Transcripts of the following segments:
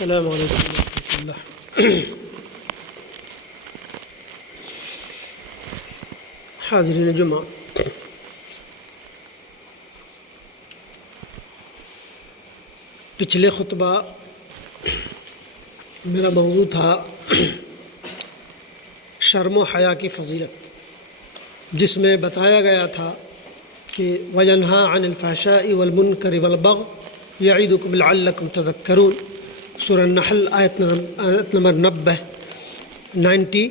السلام علیکم ورحمۃ اللہ۔ حاضرین جمعہ، پچھلے خطبہ میرا موضوع تھا شرم و حیا کی فضیلت، جس میں بتایا گیا تھا کہ وَيَنْهَا عَنِ الْفَحْشَاءِ وَالْمُنْكَرِ وَالْبَغْيِ يَعِظُكُمْ لَعَلَّكُمْ تَذَكَّرُونَ، سورہ نحل آیت نمبر 90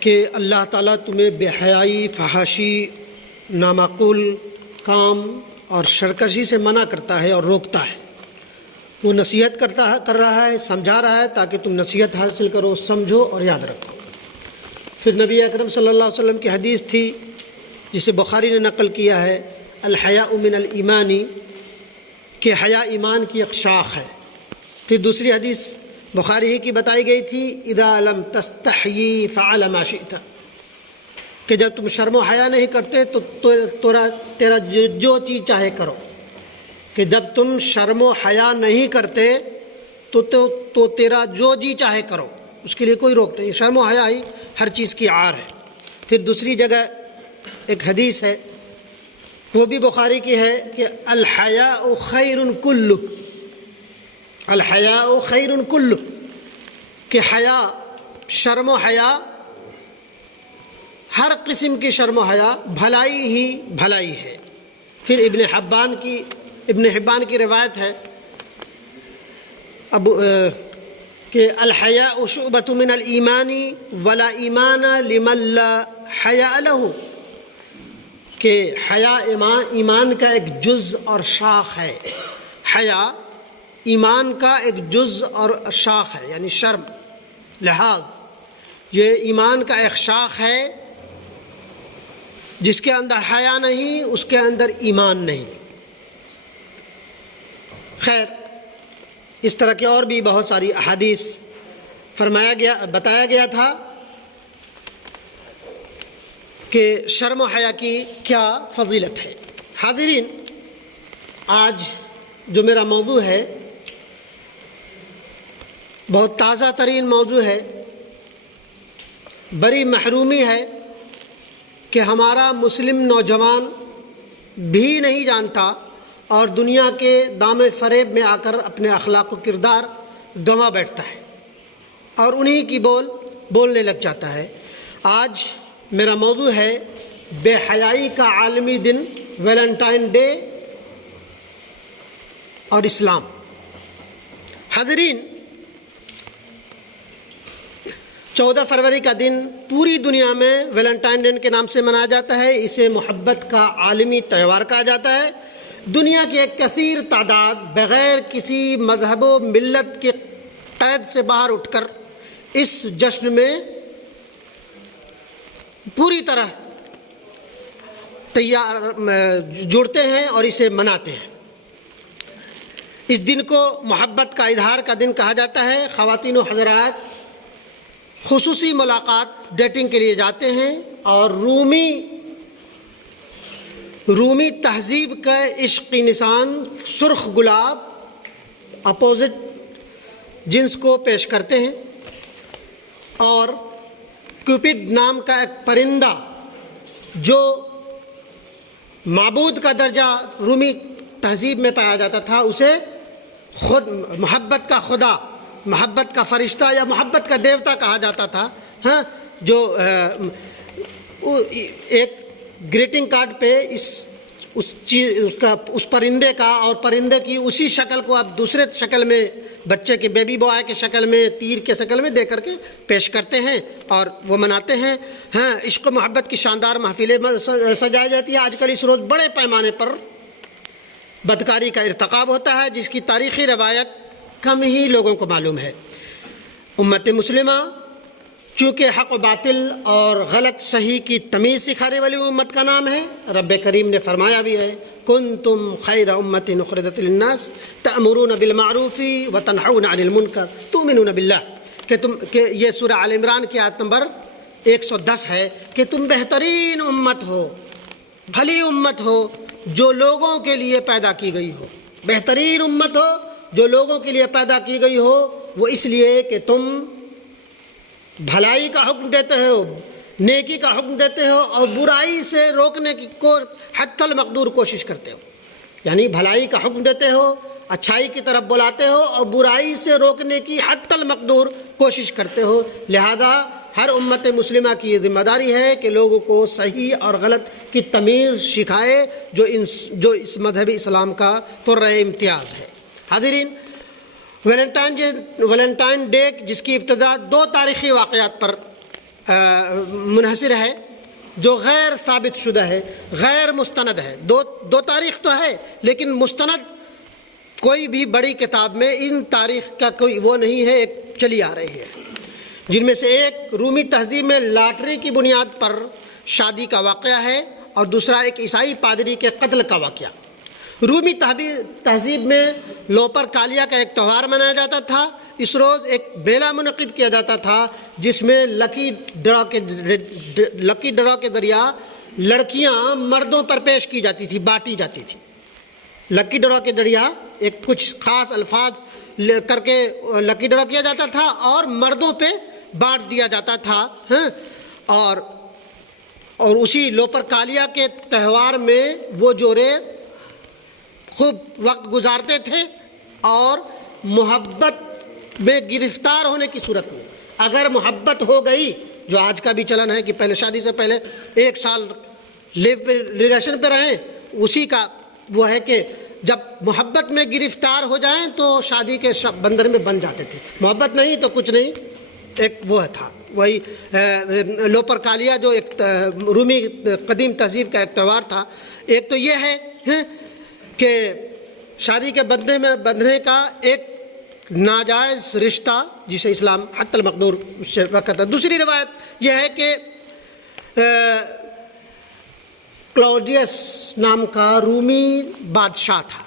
کہ اللہ تعالیٰ تمہیں بے حیائی، فحاشی، نامعقول کام اور سرکشی سے منع کرتا ہے اور روکتا ہے۔ وہ نصیحت کر رہا ہے، سمجھا رہا ہے تاکہ تم نصیحت حاصل کرو، سمجھو اور یاد رکھو۔ پھر نبی اکرم صلی اللہ علیہ وسلم کی حدیث تھی جسے بخاری نے نقل کیا ہے، الحیاء من الایمان، کہ حیا ایمان کی ایک شاخ ہے۔ پھر دوسری حدیث بخاری ہی کی بتائی گئی تھی، اذا لم تستحیی فعل ما شئت، کہ جب تم شرم و حیا نہیں کرتے تو تیرا جو چیز چاہے کرو، کہ جب تم شرم و حیا نہیں کرتے تو تیرا جو جی چاہے کرو، اس کے لیے کوئی روک نہیں۔ شرم و حیا ہی ہر چیز کی عار ہے۔ پھر دوسری جگہ ایک حدیث ہے، وہ بھی بخاری کی ہے، کہ الحیاء خیر کلہ، الحیاء خیر کلہ، کہ حیا، شرم و حیا، ہر قسم کی شرم و حیا بھلائی ہی بھلائی ہے۔ پھر ابن حبان کی روایت ہے کہ الحیاء شعبۃ من الایمان ولا ایمان لمن لا حیاء لہ، کہ حیا ایمان کا ایک جز اور شاخ ہے۔ حیا ایمان کا ایک جز اور شاخ ہے، یعنی شرم، لحاظ، یہ ایمان کا ایک شاخ ہے۔ جس کے اندر حیا نہیں، اس کے اندر ایمان نہیں۔ خیر، اس طرح کی اور بھی بہت ساری احادیث بتایا گیا تھا کہ شرم و حیا کی کیا فضیلت ہے۔ حاضرین، آج جو میرا موضوع ہے بہت تازہ ترین موضوع ہے۔ بڑی محرومی ہے کہ ہمارا مسلم نوجوان بھی نہیں جانتا اور دنیا کے دام فریب میں آ کر اپنے اخلاق و کردار گنوا بیٹھتا ہے اور انہی کی بولنے لگ جاتا ہے۔ آج میرا موضوع ہے بے حیائی کا عالمی دن، ویلنٹائن ڈے اور اسلام۔ حاضرین، 14 فروری کا دن پوری دنیا میں ویلنٹائن ڈے کے نام سے منایا جاتا ہے۔ اسے محبت کا عالمی تہوار کہا جاتا ہے۔ دنیا کی ایک کثیر تعداد بغیر کسی مذہب و ملت کے قید سے باہر اٹھ کر اس جشن میں پوری طرح جڑتے ہیں اور اسے مناتے ہیں۔ اس دن کو محبت کا اظہار کا دن کہا جاتا ہے۔ خواتین و حضرات خصوصی ملاقات، ڈیٹنگ کے لیے جاتے ہیں اور رومی تہذیب کا عشقی نشان سرخ گلاب، اپوزٹ جنس کو پیش کرتے ہیں، اور کیوپڈ نام کا ایک پرندہ جو معبود کا درجہ رومی تہذیب میں پایا جاتا تھا، اسے خود محبت کا خدا، محبت کا فرشتہ یا محبت کا دیوتا کہا جاتا تھا۔ جو ایک گریٹنگ کارڈ پہ اس پرندے کا اور پرندے کی اسی شکل کو آپ دوسرے شکل میں، بچے کے بیبی بوائے کے شکل میں، تیر کے شکل میں دے کر کے پیش کرتے ہیں اور وہ مناتے ہیں۔ عشق و محبت کی شاندار محفلیں سجائی جاتی ہیں۔ آج کل اس روز بڑے پیمانے پر بدکاری کا ارتکاب ہوتا ہے، جس کی تاریخی روایت کم ہی لوگوں کو معلوم ہے۔ امت مسلمہ چونکہ حق و باطل اور غلط صحیح کی تمیز سکھانے والی امت کا نام ہے، رب کریم نے فرمایا بھی ہے، کنتم خیر امت اخرجت للناس تأمرون بالمعروف وتنہون عن المنکر تؤمنون باللہ، کہ یہ سورہ آل عمران کی آیت نمبر 110 ہے کہ تم بہترین امت ہو، بھلی امت ہو جو لوگوں کے لیے پیدا کی گئی ہو، بہترین امت ہو جو لوگوں کے لیے پیدا کی گئی ہو وہ اس لیے کہ تم بھلائی کا حکم دیتے ہو، نیکی کا حکم دیتے ہو اور برائی سے روکنے کی حتی المقدور کوشش کرتے ہو. یعنی بھلائی کا حکم دیتے ہو، اچھائی کی طرف بلاتے ہو اور برائی سے روکنے کی حتی المقدور کوشش کرتے ہو. لہذا ہر امت مسلمہ کی یہ ذمہ داری ہے کہ لوگوں کو صحیح اور غلط کی تمیز سکھائے، جو اس مذہب اسلام کا طرح امتیاز ہے. حاضرین، ویلنٹائن ڈے جس کی ابتدا 2 تاریخی واقعات پر منحصر ہے جو غیر ثابت شدہ ہے، غیر مستند ہے. دو تاریخ تو ہے لیکن مستند کوئی بھی بڑی کتاب میں ان تاریخ کا کوئی وہ نہیں ہے، ایک چلی آ رہی ہے. جن میں سے ایک رومی تہذیب میں لاٹری کی بنیاد پر شادی کا واقعہ ہے اور دوسرا ایک عیسائی پادری کے قتل کا واقعہ. رومی تہذیب میں لوپر کالیا کا ایک تہوار منایا جاتا تھا. اس روز ایک میلہ منعقد کیا جاتا تھا جس میں لکی ڈرا کے ذریعہ لڑکیاں مردوں پر پیش کی جاتی تھی، بانٹی جاتی تھی. لکی ڈرا کے ذریعہ ایک کچھ خاص الفاظ کر کے لکی ڈرا کیا جاتا تھا اور مردوں پہ بانٹ دیا جاتا تھا. اور اسی لوپر کالیا کے تہوار میں وہ جوڑے خوب وقت گزارتے تھے اور محبت میں گرفتار ہونے کی صورت میں اگر محبت ہو گئی، جو آج کا بھی چلن ہے کہ پہلے شادی سے پہلے 1 سال ریلیشن پہ رہیں، اسی کا وہ ہے کہ جب محبت میں گرفتار ہو جائیں تو شادی کے بندھن میں بن جاتے تھے. محبت نہیں تو کچھ نہیں، ایک وہ تھا. وہی لوپر کالیا جو ایک رومی قدیم تہذیب کا ایک تہوار تھا. ایک تو یہ ہے کہ شادی کے بندھنے کا ایک ناجائز رشتہ جسے اسلام حتی المقدور سے وقت ہے. دوسری روایت یہ ہے کہ کلاوڈیس نام کا رومی بادشاہ تھا،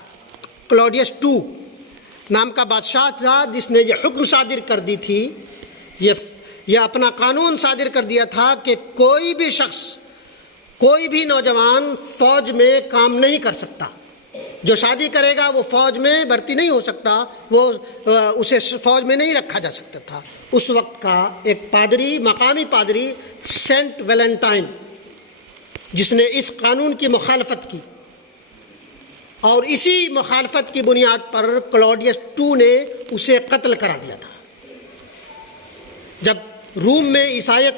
کلاوڈیس II نام کا بادشاہ تھا جس نے یہ حکم صادر کر دی تھی، یہ اپنا قانون صادر کر دیا تھا کہ کوئی بھی شخص، کوئی بھی نوجوان فوج میں کام نہیں کر سکتا. جو شادی کرے گا وہ فوج میں بھرتی نہیں ہو سکتا، وہ اسے فوج میں نہیں رکھا جا سکتا تھا. اس وقت کا ایک پادری، مقامی پادری سینٹ ویلنٹائن، جس نے اس قانون کی مخالفت کی اور اسی مخالفت کی بنیاد پر کلاوڈیس II نے اسے قتل کرا دیا تھا. جب روم میں عیسائیت،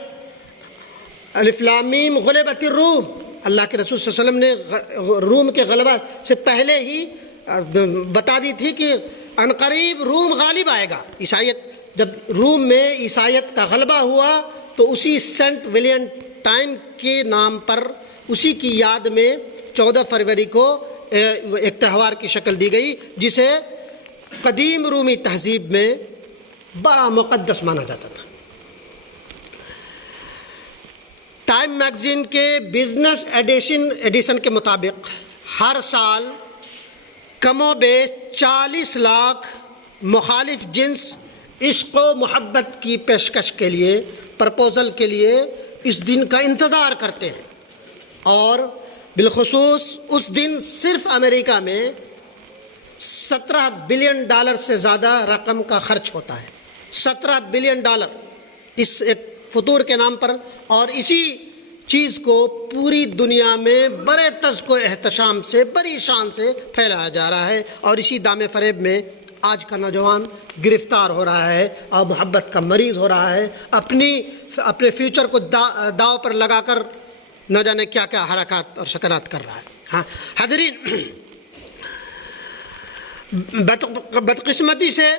الف لام میم غلبت الروم، اللہ کے رسول صلی اللہ علیہ وسلم نے روم کے غلبہ سے پہلے ہی بتا دی تھی کہ عنقریب روم غالب آئے گا. عیسائیت جب روم میں عیسائیت کا غلبہ ہوا تو اسی سینٹ ویلنٹائن کے نام پر، اسی کی یاد میں 14 فروری کو ایک تہوار کی شکل دی گئی جسے قدیم رومی تہذیب میں بڑا مقدس مانا جاتا تھا. ٹائم میگزین کے بزنس ایڈیشن کے مطابق ہر سال کم و بیش 40 لاکھ مخالف جنس عشق و محبت کی پیشکش کے لیے، پرپوزل کے لیے اس دن کا انتظار کرتے ہیں. اور بالخصوص اس دن صرف امریکہ میں $17 بلین سے زیادہ رقم کا خرچ ہوتا ہے. $17 بلین اس ایک فطور کے نام پر، اور اسی چیز کو پوری دنیا میں بڑے طرز و احتشام سے، بڑی شان سے پھیلایا جا رہا ہے. اور اسی دام فریب میں آج کا نوجوان گرفتار ہو رہا ہے اور محبت کا مریض ہو رہا ہے، اپنے فیوچر کو داؤ پر لگا کر نہ جانے کیا کیا حرکات اور سکنات کر رہا ہے. ہاں حاضرین، بدقسمتی سے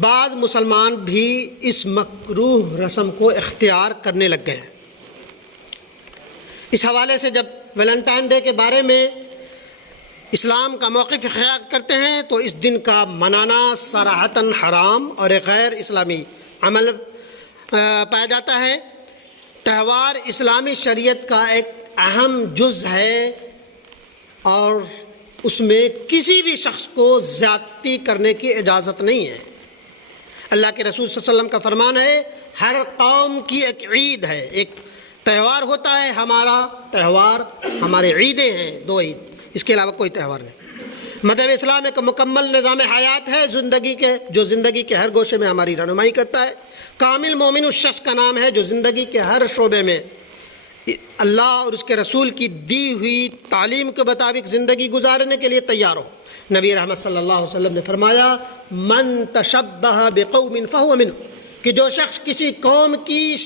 بعض مسلمان بھی اس مکروہ رسم کو اختیار کرنے لگ گئے ہیں. اس حوالے سے جب ویلنٹائن ڈے کے بارے میں اسلام کا موقف اختیار کرتے ہیں تو اس دن کا منانا صراحتاً حرام اور ایک غیر اسلامی عمل پایا جاتا ہے. تہوار اسلامی شریعت کا ایک اہم جز ہے اور اس میں کسی بھی شخص کو زیادتی کرنے کی اجازت نہیں ہے. اللہ کے رسول صلی اللہ علیہ وسلم کا فرمان ہے، ہر قوم کی ایک عید ہے، ایک تہوار ہوتا ہے. ہمارا تہوار، ہمارے عیدیں ہیں 2 عید، اس کے علاوہ کوئی تہوار نہیں. مذہب اسلام ایک مکمل نظام حیات ہے جو زندگی کے ہر گوشے میں ہماری رہنمائی کرتا ہے۔ کامل مومن اس شخص کا نام ہے جو زندگی کے ہر شعبے میں اللہ اور اس کے رسول کی دی ہوئی تعلیم کے مطابق زندگی گزارنے کے لیے تیار ہو۔ نبی رحمت صلی اللہ علیہ وسلم نے فرمایا من تشبہ بقوم فہو منہ، کہ جو شخص کسی قوم کی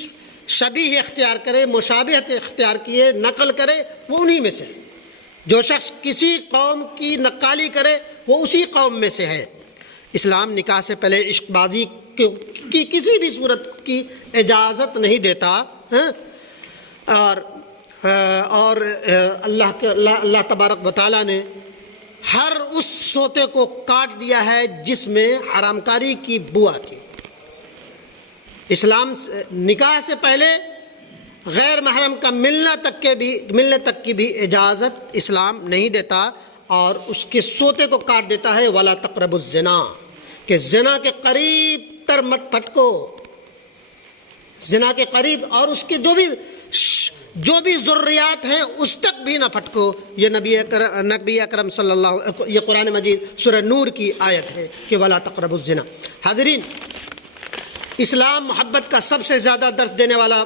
شبیہ اختیار کرے، مشابہت اختیار کیے، نقل کرے، وہ انہی میں سے ہے۔ جو شخص کسی قوم کی نقالی کرے وہ اسی قوم میں سے ہے۔ اسلام نکاح سے پہلے عشق بازی کی کسی بھی صورت کی اجازت نہیں دیتا، اور اللہ تبارک و تعالیٰ نے ہر اس سوتے کو کاٹ دیا ہے جس میں حرام کاری کی بو آتی۔ اسلام نکاح سے پہلے غیر محرم کا ملنے تک کی بھی اجازت اسلام نہیں دیتا، اور اس کے سوتے کو کاٹ دیتا ہے۔ وَلَا تَقْرَبُوا الزِّنَا، کہ زنا کے قریب تر مت پھٹکو، زنا کے قریب اور اس کے جو بھی ضروریات ہیں اس تک بھی نہ پھٹکو۔ یہ نبی اکرم صلی اللہ علیہ وسلم، یہ قرآن مجید سورہ نور کی آیت ہے کہ وَلَا تَقْرَبُوا الزِّنَا۔ حاضرین، اسلام محبت کا سب سے زیادہ درس دینے والا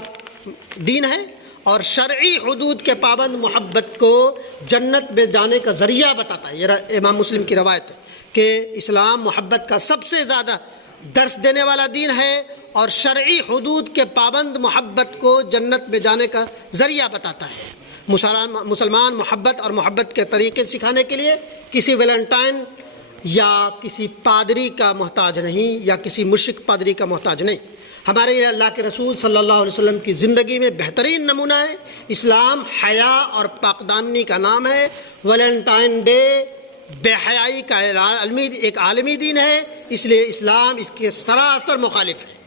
دین ہے، اور شرعی حدود کے پابند محبت کو جنت میں جانے کا ذریعہ بتاتا ہے۔ یہ امام مسلم کی روایت ہے کہ اسلام محبت کا سب سے زیادہ درس دینے والا دین ہے، اور شرعی حدود کے پابند محبت کو جنت میں جانے کا ذریعہ بتاتا ہے۔ مسلمان محبت اور محبت کے طریقے سکھانے کے لیے کسی ویلنٹائن یا کسی پادری کا محتاج نہیں، یا کسی مشرک پادری کا محتاج نہیں۔ ہمارے اللہ کے رسول صلی اللہ علیہ وسلم کی زندگی میں بہترین نمونہ ہے۔ اسلام حیا اور پاک دامنی کا نام ہے۔ ویلنٹائن ڈے بے حیائی کا ایک عالمی دین ہے، اس لیے اسلام اس کے سراسر مخالف ہے۔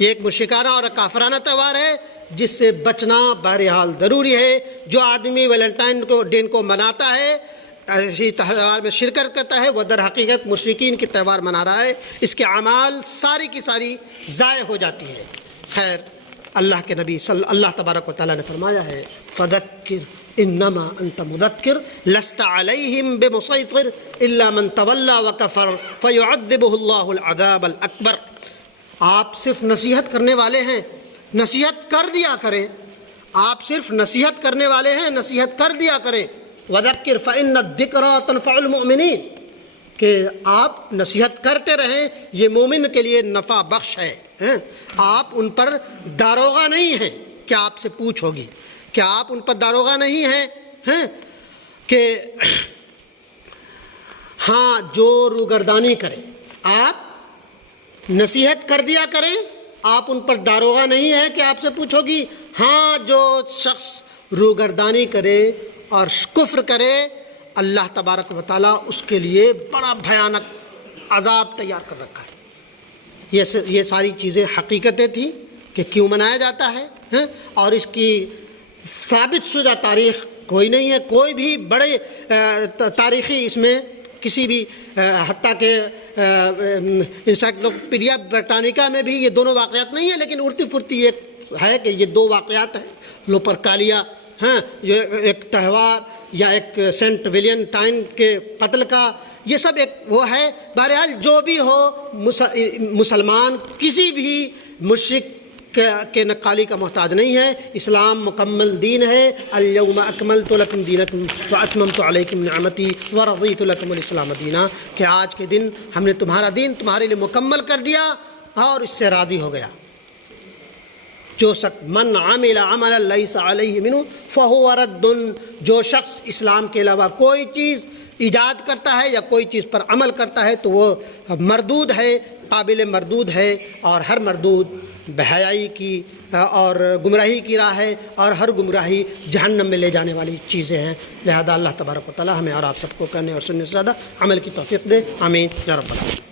یہ ایک مشرکانہ اور کافرانہ تہوار ہے جس سے بچنا بہرحال ضروری ہے۔ جو آدمی ویلنٹائن ڈے کو مناتا ہے، اسی تہوار میں شرکت کرتا ہے، وہ در حقیقت مشرکین کی تہوار منا رہا ہے۔ اس کے اعمال ساری کی ساری ضائع ہو جاتی ہے۔ خیر، اللہ کے نبی اللہ تبارک و تعالیٰ نے فرمایا ہے فذکر انما انت مذکر لست علیہم بمسیطر الا من تولی وکفر فیعذبہ اللہ العذاب الاکبر۔ آپ صرف نصیحت کرنے والے ہیں، نصیحت کر دیا کریں۔ آپ صرف نصیحت کرنے والے ہیں، نصیحت کر دیا کریں۔ وذکر فإن الذکریٰ تنفع المؤمنین، کہ آپ نصیحت کرتے رہیں، یہ مومن کے لیے نفع بخش ہے۔ آپ ان پر داروغہ نہیں ہیں کہ آپ سے پوچھ ہوگی، کہ آپ ان پر داروغہ نہیں ہیں کہ ہاں جو روگردانی کریں، آپ نصیحت کر دیا کریں۔ آپ ان پر داروغہ نہیں ہے کہ آپ سے پوچھو گی۔ ہاں جو شخص روگردانی کرے اور کفر کرے، اللہ تبارک و تعالیٰ اس کے لیے بڑا بھیانک عذاب تیار کر رکھا ہے۔ یہ ساری چیزیں حقیقتیں تھیں کہ کیوں منایا جاتا ہے، اور اس کی ثابت شدہ تاریخ کوئی نہیں ہے۔ کوئی بھی بڑے تاریخی اس میں کسی بھی، حتیٰ کہ انسائکلوپیڈیا برٹانیکا میں بھی یہ دونوں واقعات نہیں ہیں، لیکن اڑتی پھرتی یہ ہے کہ یہ دو واقعات ہیں۔ لوپرکالیا، یہ ایک تہوار، یا ایک سینٹ ویلنٹائن کے قتل کا، یہ سب ایک وہ ہے۔ بہرحال جو بھی ہو، مسلمان کسی بھی مشرک کے نقالی کا محتاج نہیں ہے۔ اسلام مکمل دین ہے۔ الیوم اکملت لکم دینکم واتممت علیکم نعمتی ورضیت لکم الاسلام دینا، کہ آج کے دن ہم نے تمہارا دین تمہارے لیے مکمل کر دیا اور اس سے راضی ہو گیا۔ جو شخص من عمل عملا لیس علیہ منہ فہو رد، جو شخص اسلام کے علاوہ کوئی چیز ایجاد کرتا ہے یا کوئی چیز پر عمل کرتا ہے تو وہ مردود ہے، قابل مردود ہے، اور ہر مردود بحیائی کی اور گمراہی کی راہ ہے، اور ہر گمراہی جہنم میں لے جانے والی چیزیں ہیں۔ لہذا اللہ تبارک و تعالی ہمیں اور آپ سب کو کرنے اور سننے سے زیادہ عمل کی توفیق دے، آمین یا رب العالمین۔